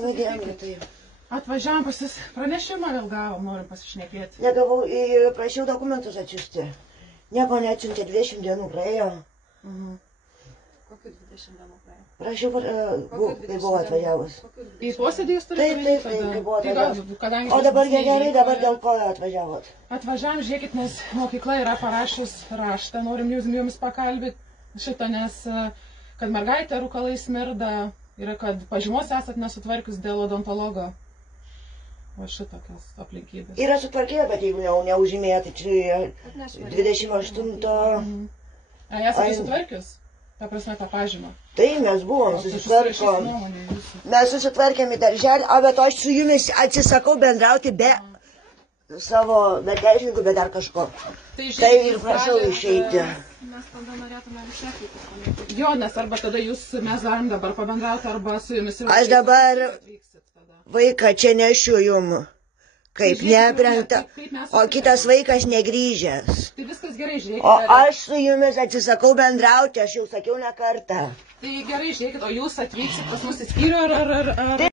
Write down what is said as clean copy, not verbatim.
Labą dieną, tai. Atvažiavam pas jūs pranešimą vėl gavom, norim pasišnekėti. Negavau, prašiau dokumentus atsiųsti. Nieko neatsiuntė, 20 dienų praėjo. Kokiu 20 dienų praėjo? Prašiau, kai buvau atvažiavus. Į posėdį jūs turite? Taip, kai buvau atvažiavus. O dabar gerai, dabar dėl ko atvažiavot? Atvažiavam, žiūrėkit, nes mokykla yra parašius raštą, norim jums pakalbėti šitą, nes kad mergaitė rūkalai smirda, yra, kad pažymos esat nesutvarkius dėl odontologo. O šitokios aplinkybės. Yra sutvarkė, bet jeigu neužimėti, čia 28. Esate sutvarkius? Ta prasme, tą pažymą. Tai mes buvom, susitvarkom. Mes susitvarkėm į darželį, bet aš su jumis atsisakau bendrauti be savo, be teisininkų, be dar kažko. Tai ir prašau išeiti. Mes tada norėtume išėti. Jo, nes arba tada mes galim dabar pabendrauti, arba su jumis. Aš dabar vaiką čia nešiu jum, kaip neaprengta, o kitas vaikas negrįžęs. Tai viskas gerai, žiūrėkit. O aš su jumis atsisakau bendrauti, aš jau sakiau ne kartą. Tai gerai, žiūrėkit, o jūs atvyksit pas mus į skyrių ar...